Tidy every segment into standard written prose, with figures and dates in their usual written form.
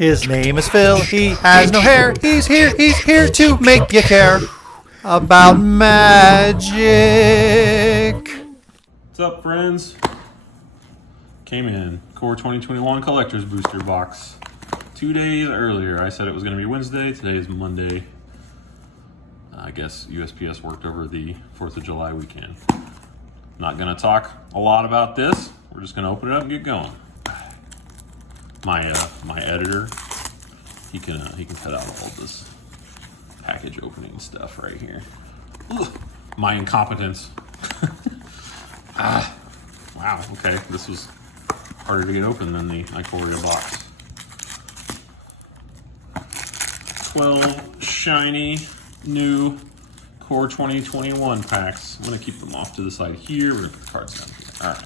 His name is Phil, he has no hair. He's here to make you care about magic. What's up, friends? Came in Core 2021 Collector's Booster Box 2 days earlier. I said it was going to be Wednesday. Today is Monday. I guess USPS worked over the 4th of July weekend. Not going to talk a lot about this. We're just going to open it up and get going. My editor, he can cut out all this package opening stuff right here. Ugh, my incompetence. Wow, okay, this was harder to get open than the Ikoria box. 12 shiny new Core 2021 packs. I'm gonna keep them off to the side here. We're gonna put the cards down here. All right.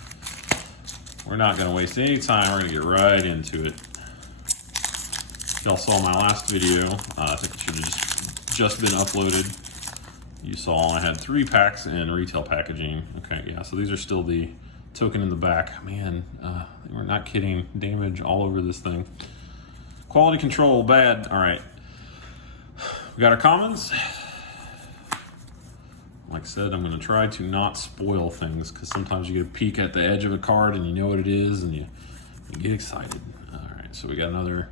We're not gonna waste any time. We're gonna get right into it. If y'all saw my last video, I think it should have just been uploaded. You saw I had 3 packs in retail packaging. Okay, yeah, so these are still the token in the back. Man, we're not kidding. Damage all over this thing. Quality control, bad. All right. We got our commons. Like I said, I'm gonna try to not spoil things because sometimes you get a peek at the edge of a card and you know what it is and you get excited. All right, so we got another,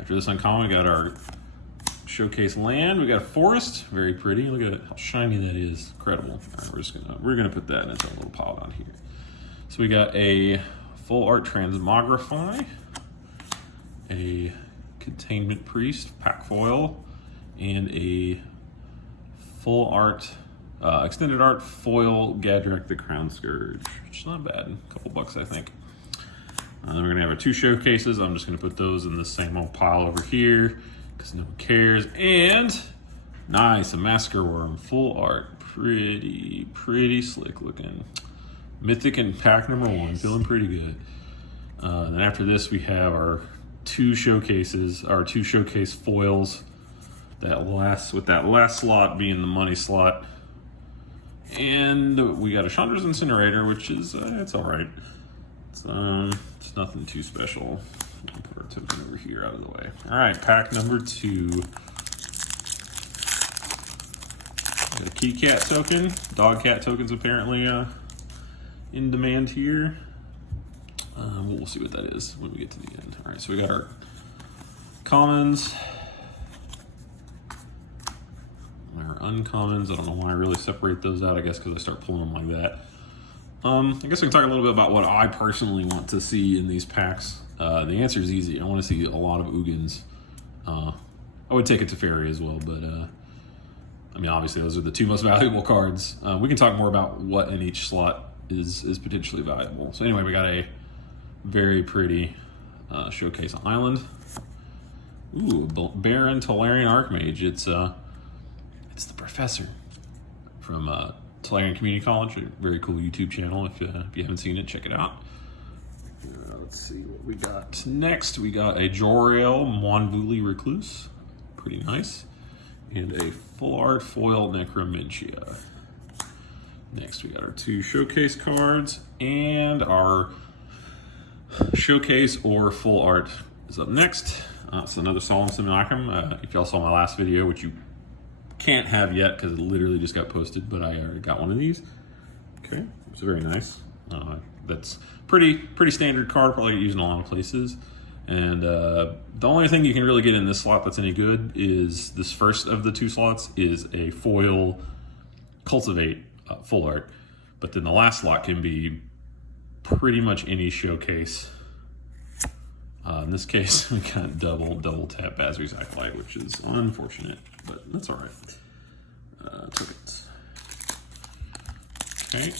after this uncommon, we got our showcase land. We got a forest, very pretty. Look at how shiny that is, incredible. All right, we're gonna put that into a little pile down here. So we got a full art transmogrify, a containment priest, pack foil, and a full art, extended art foil Gadrak the Crown Scourge, which is not bad, a couple bucks I think. Then we're gonna have our 2 showcases. I'm just gonna put those in the same old pile over here because no one cares. And nice, a Masker Worm, full art, pretty slick looking. Mythic and pack number 1, feeling pretty good. Then after this we have our 2 showcases, our 2 showcase foils. With that last slot being the money slot. And we got a Chandra's Incinerator, which is, it's all right. It's nothing too special. I'll put our token over here out of the way. All right, pack number 2. Got a kitty cat token. Dog cat tokens apparently in demand here. We'll see what that is when we get to the end. All right, so we got our commons. Our uncommons, I don't know why I really separate those out, I guess because I start pulling them like that. I guess we can talk a little bit about what I personally want to see in these packs. The answer is easy. I want to see a lot of Ugins. I would take a Teferi as well, but I mean, obviously those are the 2 most valuable cards. We can talk more about what in each slot is potentially valuable. So anyway, we got a very pretty showcase island. Ooh, Baron Tolarian Archmage. It's the professor from Tulare Community College, a very cool YouTube channel. If you haven't seen it, check it out. Let's see what we got next. We got a Jor-El Monvuli Recluse, pretty nice, and a full art foil Necromentia. Next, we got our 2 showcase cards, and our showcase or full art is up next. It's another Solemn Simulacrum. If y'all saw my last video, which you can't have yet because it literally just got posted, but I already got one of these. Okay, it's very nice. That's pretty standard card, probably used in a lot of places. And the only thing you can really get in this slot that's any good is this first of the 2 slots is a foil Cultivate full art, but then the last slot can be pretty much any showcase. In this case, we got double tap Basri's Acolyte, which is unfortunate, but that's all right. Tokens. Okay.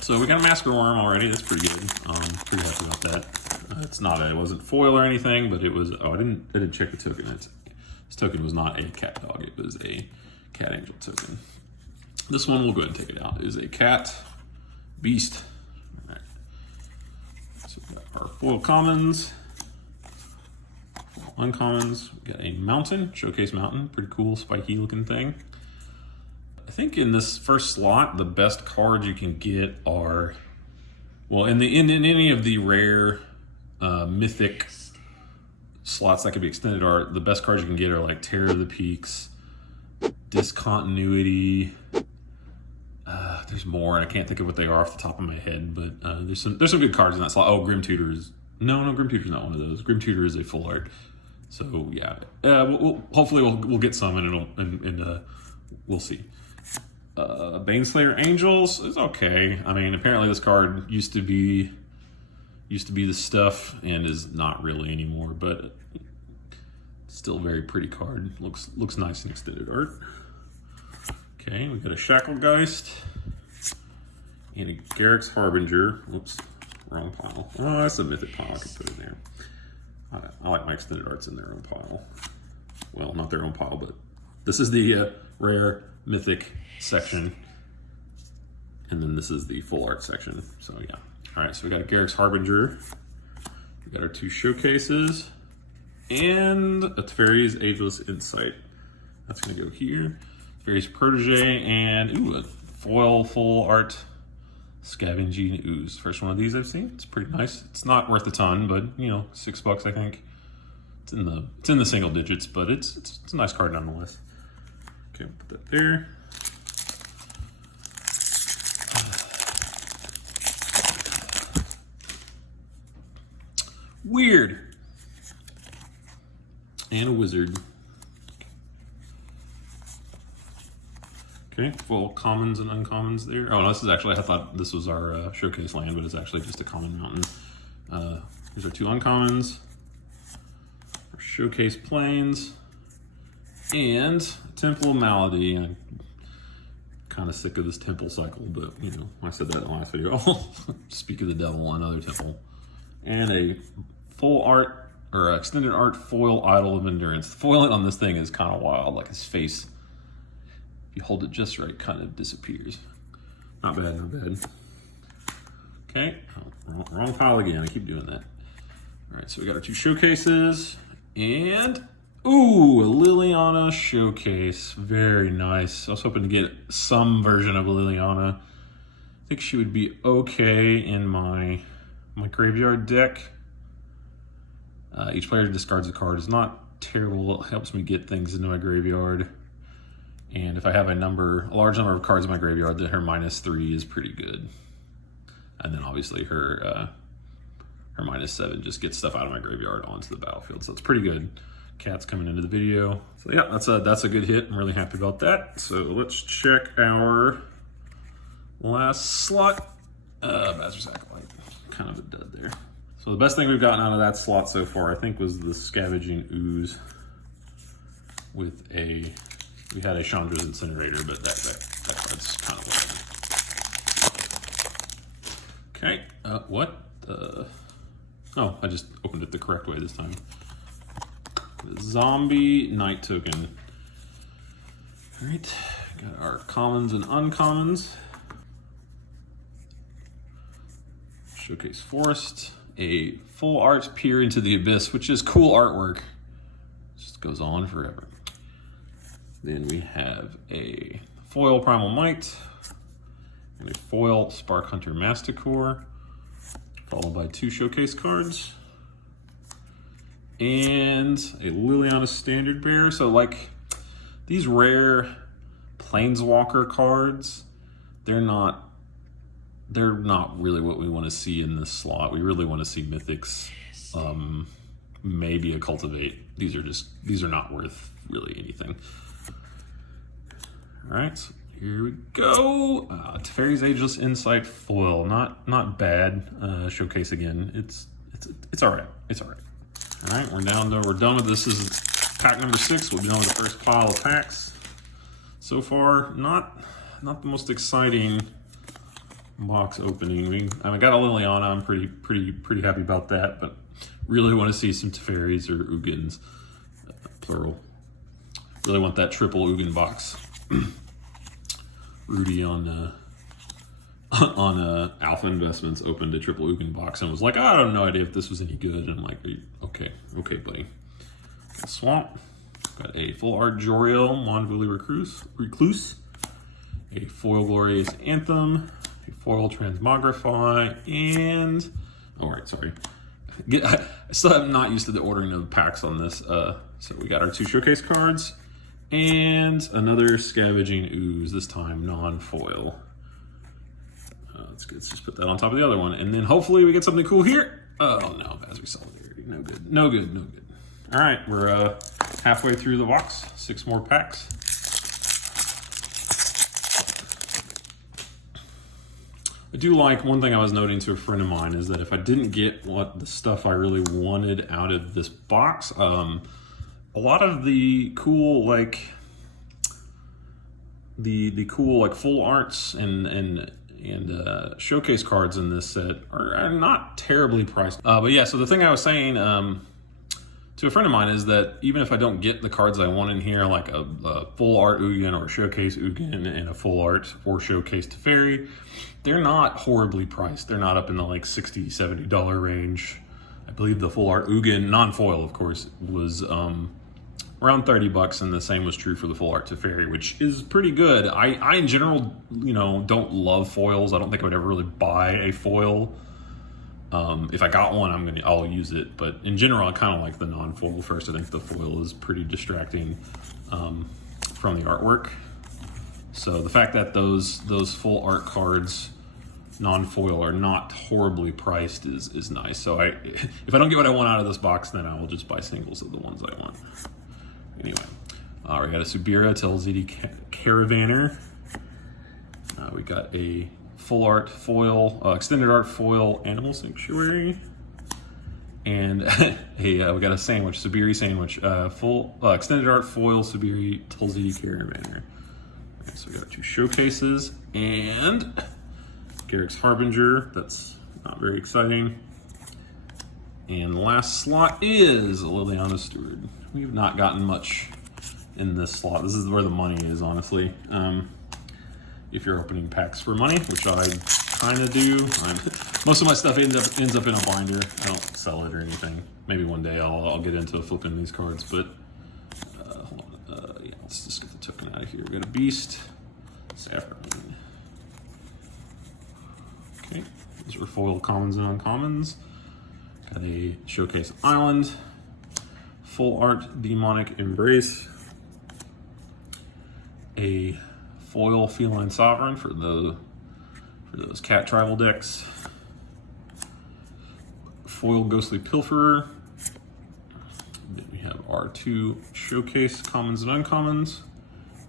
So we got a Masker Worm already. That's pretty good. Pretty happy about that. It wasn't foil or anything, but it was. Oh, I didn't check the token. This token was not a cat dog. It was a cat angel token. This one, we'll go ahead and take it out. It is a cat beast. All right. So we got our foil commons, foil uncommons. We got a mountain, showcase mountain, pretty cool, spiky looking thing. I think in this first slot, the best cards you can get are, well, in any of the rare mythic slots that could be extended art, the best cards you can get are like Terror of the Peaks, Discontinuity. There's more, and I can't think of what they are off the top of my head, but there's some good cards in that slot. Oh, Grim Tutor is Grim Tutor's not one of those. Grim Tutor is a full art. So yeah, hopefully we'll get some, and we'll see. Baneslayer Angels is okay. I mean, apparently this card used to be the stuff and is not really anymore, but still a very pretty card. Looks nice in extended art. Okay, we got a Shacklegeist and a Garrick's Harbinger. Oops, wrong pile. Oh, that's a mythic pile. I can put in there. I like my extended arts in their own pile. Well, not their own pile, but this is the rare mythic section, and then this is the full art section. So yeah. All right, so we got a Garrick's Harbinger. We got our 2 showcases and a Teferi's Ageless Insight. That's gonna go here. Teferi's Protege and a foil full art Scavenging Ooze. First one of these I've seen. It's pretty nice. It's not worth a ton, but you know, $6 I think. It's in the single digits, but it's a nice card nonetheless. Okay, put that there. Weird. And a Wizard. Okay, full commons and uncommons there. Oh, no, this is actually, I thought this was our showcase land, but it's actually just a common mountain. These are 2 uncommons. Our showcase plains. And Temple of Malady. I'm kind of sick of this temple cycle, but you know, I said that in the last video. Oh, speak of the devil, another temple. And a full art, or extended art foil Idol of Endurance. The foiling on this thing is kind of wild, like his face, if you hold it just right, kind of disappears. Not bad, not bad. Okay, oh, wrong pile again, I keep doing that. All right, so we got our 2 showcases, and ooh, a Liliana showcase, very nice. I was hoping to get some version of a Liliana. I think she would be okay in my graveyard deck. Each player discards a card. It's not terrible. It helps me get things into my graveyard. And if I have a large number of cards in my graveyard, then her -3 is pretty good. And then obviously her -7 just gets stuff out of my graveyard onto the battlefield. So it's pretty good. Cat's coming into the video. So yeah, that's a good hit. I'm really happy about that. So let's check our last slot. Bazar's Acolyte, kind of a dud there. So the best thing we've gotten out of that slot so far, I think, was the Scavenging Ooze with we had a Chandra's Incinerator, but that card's kind of weird. Okay, what? Oh, I just opened it the correct way this time. The Zombie Night Token. All right, got our commons and uncommons. Showcase Forest, a full art Peer into the Abyss, which is cool artwork. Just goes on forever. Then we have a foil Primal Might and a foil Spark Hunter Masticore, followed by 2 showcase cards and a Liliana Standard Bearer. So like these rare Planeswalker cards, they're not really what we want to see in this slot. We really want to see mythics, maybe a Cultivate. These are not worth really anything. All right, so here we go. Teferi's Ageless Insight foil, not bad. Showcase again. It's all right. It's all right. All right, we're done with this. This is pack number 6. We'll be done with the first pile of packs. So far, not the most exciting box opening. I got a Liliana. I'm pretty happy about that, but really want to see some Teferis or Ugins, plural. Really want that triple Ugin box. Rudy on Alpha Investments opened a triple Ugin box and was like, I have no idea if this was any good. And I'm like, okay, buddy. Got Swamp. Got a full art Joriel, Monvuli Recluse. A foil Glorious Anthem. A foil Transmogrify. And, a I still am not used to the ordering of packs on this. So we got our 2 showcase cards and another Scavenging Ooze, this time non-foil. Let's just put that on top of the other one. And then hopefully we get something cool here. Oh no, Basri Solidarity. No good, no good, no good. All right, we're halfway through the box. 6 more packs. I do like, one thing I was noting to a friend of mine is that if I didn't get what the stuff I really wanted out of this box, a lot of the cool like the cool like full arts and showcase cards in this set are not terribly priced. But yeah, so the thing I was saying to a friend of mine is that even if I don't get the cards I want in here, like a full art Ugin or a showcase Ugin and a full art or showcase Teferi, they're not horribly priced. They're not up in the like $60, $70 range. I believe the full art Ugin, non-foil of course, was around 30 bucks, and the same was true for the full art Teferi, which is pretty good. I in general, you know, don't love foils. I don't think I would ever really buy a foil. If I got one, I'll use it. But in general, I kind of like the non-foil first. I think the foil is pretty distracting from the artwork. So the fact that those full art cards, non-foil, are not horribly priced is nice. So if I don't get what I want out of this box, then I will just buy singles of the ones I want. Anyway, we got a Subira Telzidi Caravaner. We got a full art foil, extended art foil Animal Sanctuary, and we got a sandwich, Subiri sandwich, full extended art foil Subiri Telzidi Caravaner. Okay, so we got 2 showcases and Garrick's Harbinger. That's not very exciting. And the last slot is Liliana Steward. We've not gotten much in this slot. This is where the money is, honestly. If you're opening packs for money, which I kind of do. Most of my stuff ends up in a binder. I don't sell it or anything. Maybe one day I'll get into flipping these cards, but hold on. Yeah, let's just get the token out of here. We got a Beast, Saffron. Okay, those are foil commons and uncommons. Got a Showcase Island, full art Demonic Embrace, a foil Feline Sovereign for those cat tribal decks, foil Ghostly Pilferer. Then we have our 2 showcase commons and uncommons,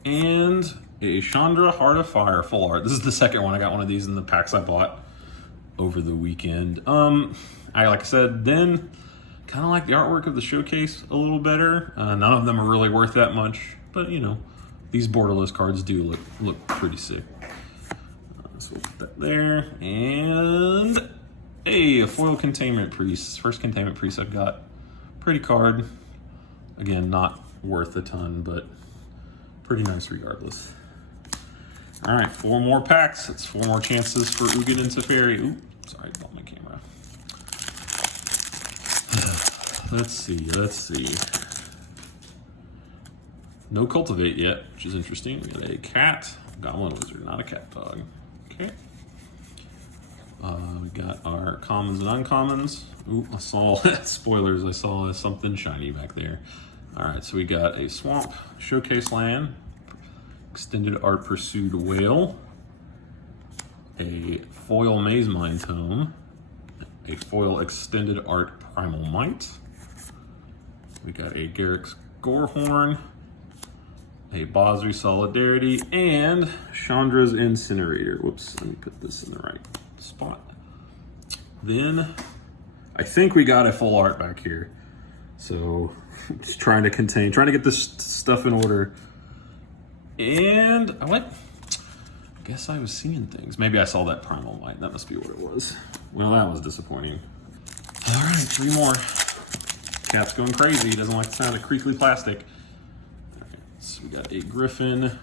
and a Chandra Heart of Fire full art. This is the second one. I got one of these in the packs I bought over the weekend. Like I said, then kind of like the artwork of the showcase a little better. None of them are really worth that much, but you know, these borderless cards do look pretty sick. So we'll put that there. And a foil Containment Priest. First Containment Priest I've got. Pretty card. Again, not worth a ton, but pretty nice regardless. All right, 4 more packs. That's 4 more chances for Ugin and Teferi. Ooh, sorry, I bumped my camera. Let's see. No Cultivate yet, which is interesting. We got a cat, Goblin Wizard, not a cat dog. Okay. We got our commons and uncommons. Ooh, I saw, spoilers, I saw something shiny back there. All right, so we got a Swamp, Showcase Land, Extended Art Pursued Whale, a foil Maze Mine Tome, a foil Extended Art Primal Might. We got a Garrick's Gorehorn, a Basri Solidarity, and Chandra's Incinerator. Whoops, let me put this in the right spot. Then I think we got a full art back here. So just trying to get this stuff in order. And I guess I was seeing things. Maybe I saw that Primal Might. That must be what it was. Well, that was disappointing. All right, 3 more. Cat's going crazy. He doesn't like the sound of creakly plastic. All right, so we got a Griffin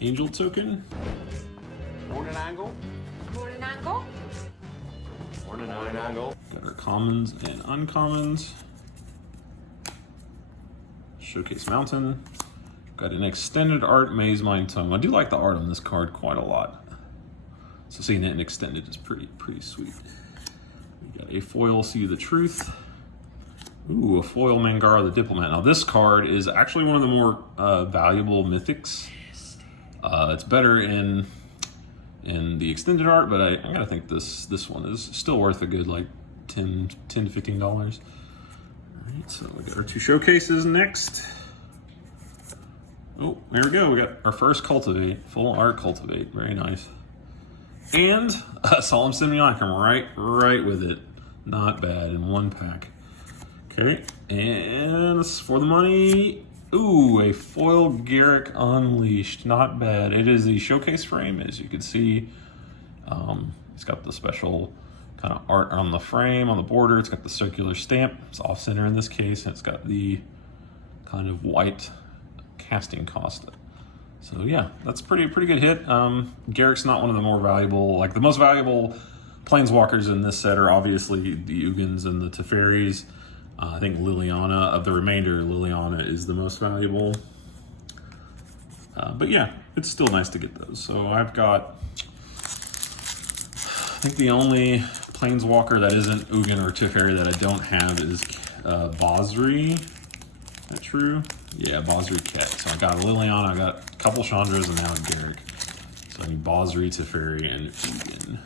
Angel token. Morning angle. Morning angle. Morning angle. Got our commons and uncommons. Showcase Mountain. Got an Extended Art Maze Mine Tome. I do like the art on this card quite a lot. So seeing it in extended is pretty sweet. We Got a foil See the Truth. Ooh, a foil Mangara the Diplomat. Now this card is actually one of the more valuable mythics. It's better in the extended art, but I gotta think this one is still worth a good like $10 to $15. All right, so we got our 2 showcases next. Oh, there we go. We got our first Cultivate, full art Cultivate. Very nice. And a Solemn Simulacrum right with it. Not bad in 1 pack. Okay, and for the money, ooh, a foil Garrick Unleashed. Not bad. It is the showcase frame, as you can see. It's got the special kind of art on the frame, on the border. It's got the circular stamp. It's off center in this case, and it's got the kind of white casting cost. So yeah, that's pretty good hit. Garrick's not one of the more valuable, like the most valuable planeswalkers in this set are obviously the Ugins and the Teferis. I think Liliana, of the remainder, Liliana is the most valuable. But yeah, it's still nice to get those. So I've got, I think the only planeswalker that isn't Ugin or Teferi that I don't have is Basri. Is that true? Yeah, Basri Ket. So I got Liliana, I got a couple Chandras, and now a Garrick. So I need Basri, Teferi, and Ugin.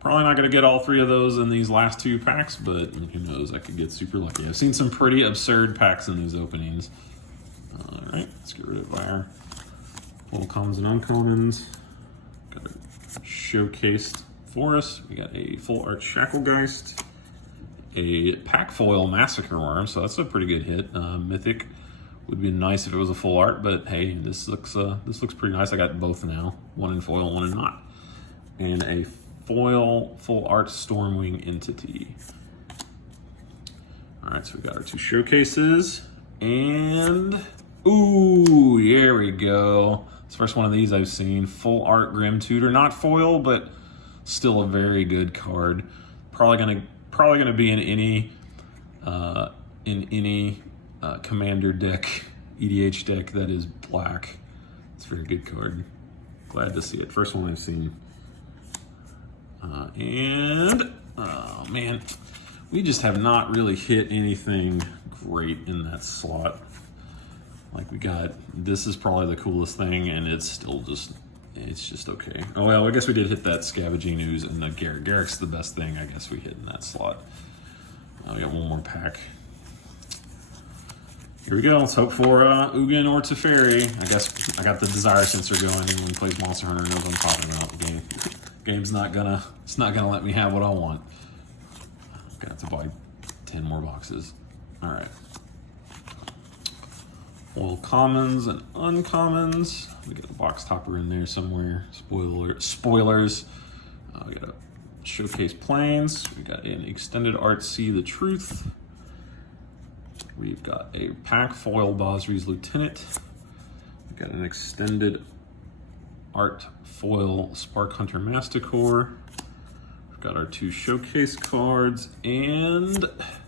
Probably not going to get all 3 of those in these last 2 packs, but who knows, I could get super lucky. I've seen some pretty absurd packs in these openings. All right, let's get rid of our little commons and uncommons. Got a showcased for us. We got a full art Shacklegeist, a pack foil Massacre Worm, so that's a pretty good hit. Mythic would be nice if it was a full art, but hey, this looks pretty nice. I got both now, 1 in foil, 1 in not. And a foil full art Stormwing Entity. All right, so we got our 2 showcases, and ooh, here we go. It's the first one of these I've seen. Full art Grim Tutor, not foil, but still a very good card. Probably gonna be in any commander deck, EDH deck that is black. It's a very good card. Glad to see it. First one I've seen. And oh man, we just have not really hit anything great in that slot. Like we got, this is probably the coolest thing, and it's still just, it's just okay. Oh well, I guess we did hit that Scavenging Ooze, and the Garrick. Garrick's the best thing I guess we hit in that slot. We got 1 more pack. Here we go. Let's hope for Ugin or Teferi. I guess I got the Desire Sensor going. Anyone who plays Monster Hunter knows what I'm talking about. The game. Game's not gonna let me have what I want. I'm gonna have to buy 10 more boxes. All right. Well, commons and uncommons. We got a box topper in there somewhere. Spoilers. We got a showcase planes. We got an extended art See the Truth. We've got a pack foil Basri's Lieutenant. We've got an extended art foil Spark Hunter Masticore. We've got our 2 showcase cards, and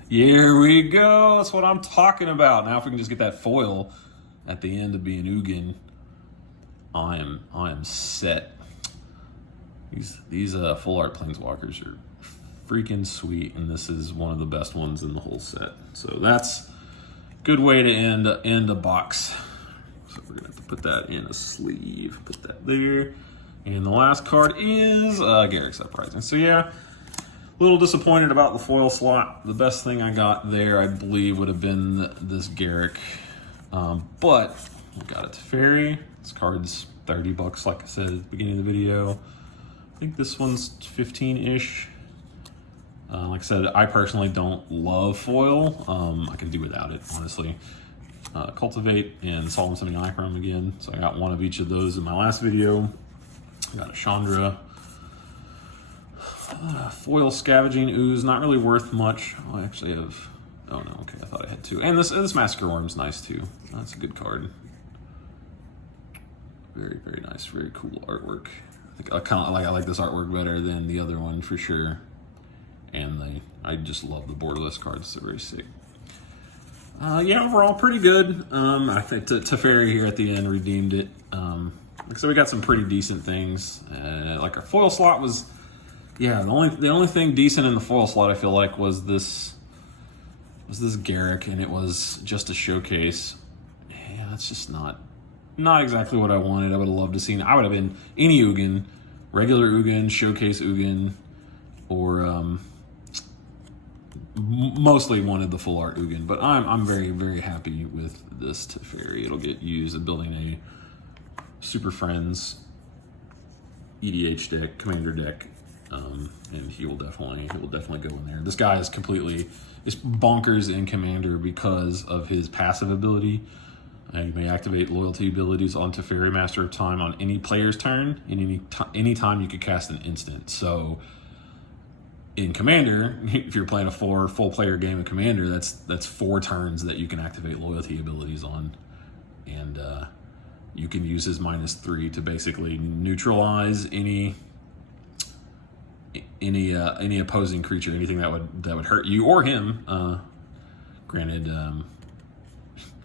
here we go. That's what I'm talking about. Now if we can just get that foil at the end of being Ugin, I am set. These full art planeswalkers are freaking sweet, and this is one of the best ones in the whole set. So that's a good way to end a box. So we're gonna have to put that in a sleeve. Put that there. And the last card is Garrick's Uprising. So yeah, a little disappointed about the foil slot. The best thing I got there, I believe, would have been this Garrick. But we got a Teferi. This card's $30, like I said at the beginning of the video. I think this one's 15-ish. Like I said, I personally don't love foil. I could do without it, honestly. Cultivate and Solemn Simulacrum again. So I got 1 of each of those in my last video. I got a Chandra. Foil Scavenging Ooze, not really worth much. Oh, I actually have, oh no, okay, I thought I had 2. And this Massacre Worm's nice too. That's a good card. Very, very nice, very cool artwork. I like this artwork better than the other one for sure. And I just love the borderless cards. They're very sick. Yeah, overall pretty good. I think Teferi here at the end redeemed it. So we got some pretty decent things. Like our foil slot was Yeah, the only thing decent in the foil slot I feel like was this Garrick, and it was just a showcase. Yeah, that's just not exactly what I wanted. I would have loved to seen. I would have been any Ugin, regular Ugin, showcase Ugin, or mostly wanted the full art Ugin. But I'm very, very happy with this Teferi. It'll get used in building a Super Friends EDH deck, Commander deck. And he will definitely go in there. This guy is bonkers in Commander because of his passive ability. You may activate loyalty abilities on Teferi, Master of Time, on any player's turn, and any time you could cast an instant. So in Commander, if you're playing a full player game of Commander, that's 4 turns that you can activate loyalty abilities on, and you can use his -3 to basically neutralize any opposing creature, anything that would hurt you or him. Granted,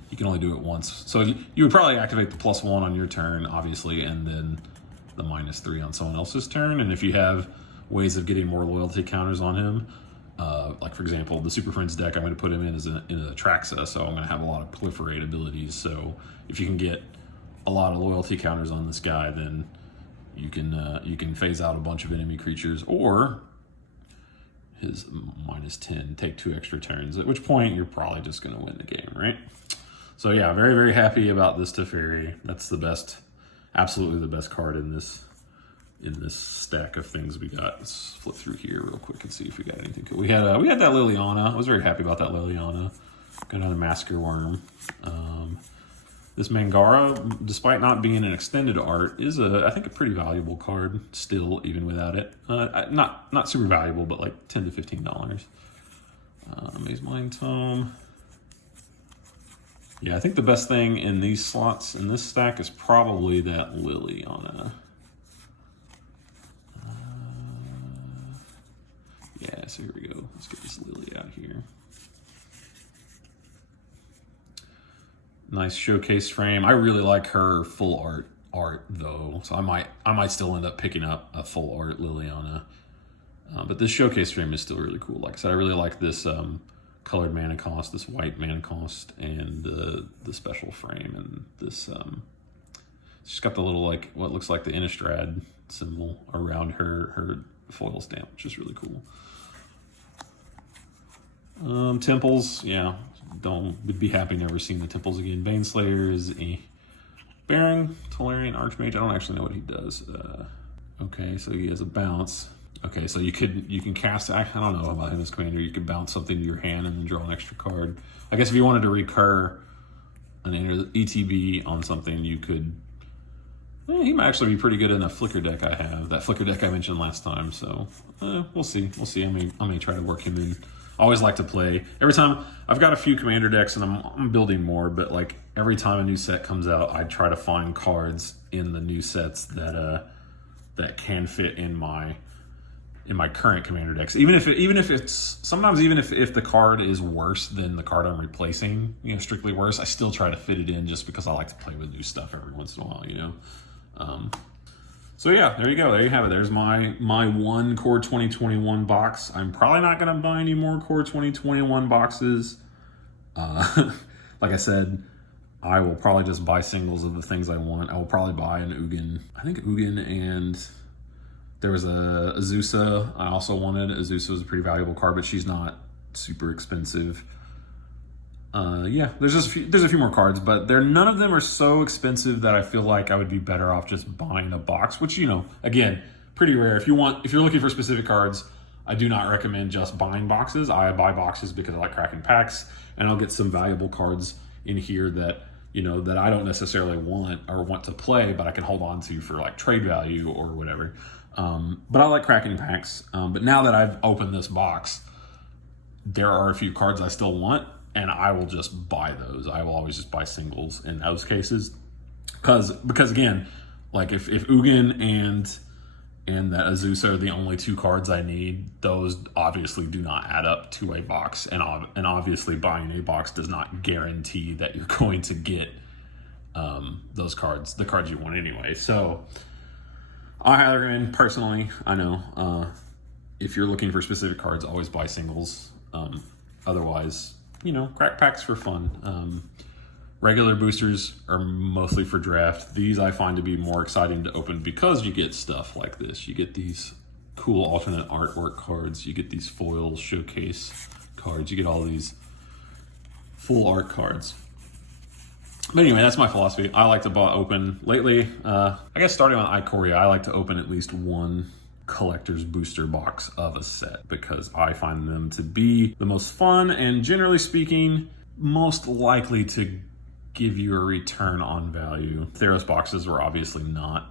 you can only do it once, so you would probably activate the +1 on your turn, obviously, and then the -3 on someone else's turn. And if you have ways of getting more loyalty counters on him, like for example, the Super Friends deck, I'm going to put him in as a Traxa, so I'm going to have a lot of proliferate abilities. So if you can get a lot of loyalty counters on this guy, then you can phase out a bunch of enemy creatures, or his -10, take 2 extra turns, at which point you're probably just going to win the game, right? So yeah, very, very happy about this Teferi. That's the best, absolutely the best card in this stack of things we got. Let's flip through here real quick and see if we got anything cool. We had that Liliana. I was very happy about that Liliana. Got another Massacre Worm. This Mangara, despite not being an extended art, is I think a pretty valuable card still, even without it. Not super valuable, but like $10 to $15. Maze Mind Tome. Yeah, I think the best thing in these slots in this stack is probably that Liliana. Yeah, so here we go. Let's get this Lily out here. Nice showcase frame. I really like her full art though, so I might still end up picking up a full art Liliana. But this showcase frame is still really cool. Like I said, I really like this colored mana cost, this white mana cost, and the special frame, and this. She's got the little, like, what looks like the Innistrad symbol around her foil stamp, which is really cool. Temples, yeah, would be happy never seeing the Temples again. Baneslayer is a Baron, Tolarian Archmage. I don't actually know what he does. Okay, so he has a bounce. Okay, so you can cast, I don't know about him as commander, you could bounce something to your hand and then draw an extra card. I guess if you wanted to recur an ETB on something, you could, he might actually be pretty good in a Flicker deck I have, that Flicker deck I mentioned last time, so we'll see. I may try to work him in. I always like to play, every time, I've got a few commander decks and I'm building more, but like every time a new set comes out, I try to find cards in the new sets that can fit in my current commander decks. Even if the card is worse than the card I'm replacing, strictly worse, I still try to fit it in just because I like to play with new stuff every once in a while, So yeah, there you go. There you have it. There's my one Core 2021 box. I'm probably not going to buy any more Core 2021 boxes. Like I said, I will probably just buy singles of the things I want. I will probably buy an Ugin. I think Ugin, and there was a Azusa I also wanted. Azusa is a pretty valuable card, but she's not super expensive. Yeah, there's a few more cards, but none of them are so expensive that I feel like I would be better off just buying a box, which, again, pretty rare. If you're looking for specific cards, I do not recommend just buying boxes. I buy boxes because I like cracking packs, and I'll get some valuable cards in here that, that I don't necessarily want to play, but I can hold on to for like trade value or whatever. But I like cracking packs. But now that I've opened this box, there are a few cards I still want, and I will just buy those. I will always just buy singles in those cases. Because again, like if Ugin and that Azusa are the only 2 cards I need, those obviously do not add up to a box. And obviously buying a box does not guarantee that you're going to get those cards, the cards you want anyway. So I highly recommend, personally, I know, if you're looking for specific cards, always buy singles. Otherwise, you know, crack packs for fun. Regular boosters are mostly for draft. These I find to be more exciting to open because you get stuff like this. You get these cool alternate artwork cards. You get these foil showcase cards. You get all these full art cards. But anyway, that's my philosophy. I like to open lately. I guess starting on Ikoria, I like to open at least one collector's booster box of a set because I find them to be the most fun and, generally speaking, most likely to give you a return on value. Theros boxes were obviously not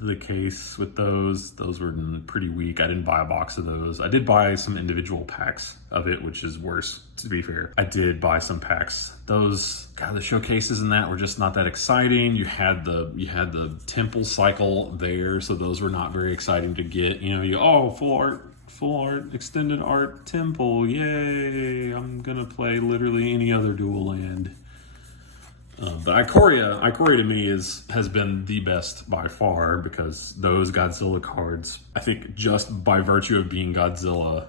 the case with those. Those were pretty weak. I didn't buy a box of those. I did buy some individual packs of it, which is worse, to be fair. I did buy some packs. Those, God, the showcases and that were just not that exciting. You had the temple cycle there, so those were not very exciting to get. You know, full art, extended art, temple, yay! I'm gonna play literally any other dual land. But Ikoria to me has been the best by far because those Godzilla cards, I think just by virtue of being Godzilla,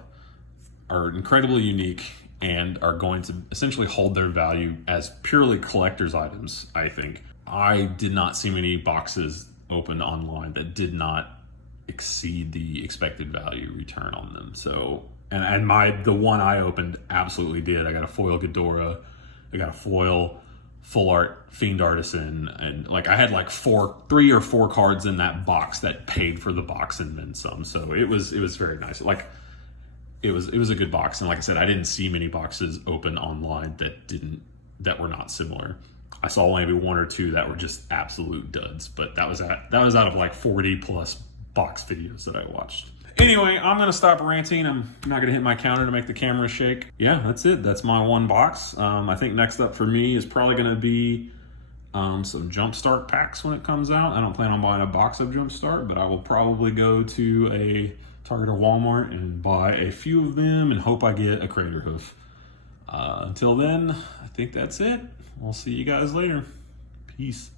are incredibly unique and are going to essentially hold their value as purely collector's items, I think. I did not see many boxes opened online that did not exceed the expected value return on them. So, and the one I opened absolutely did. I got a foil Ghidorah, I got a foil full art Fiend Artisan, and like I had like 3 or 4 cards in that box that paid for the box and then some. So it was very nice. Like it was a good box, and like I said, I didn't see many boxes open online that were not similar. I saw maybe 1 or 2 that were just absolute duds, but that was out of like 40 plus box videos that I watched. Anyway, I'm going to stop ranting. I'm not going to hit my counter to make the camera shake. Yeah, that's it. That's my one box. I think next up for me is probably going to be some Jumpstart packs when it comes out. I don't plan on buying a box of Jumpstart, but I will probably go to a Target or Walmart and buy a few of them and hope I get a Crater Hoof. Until then, I think that's it. We'll see you guys later. Peace.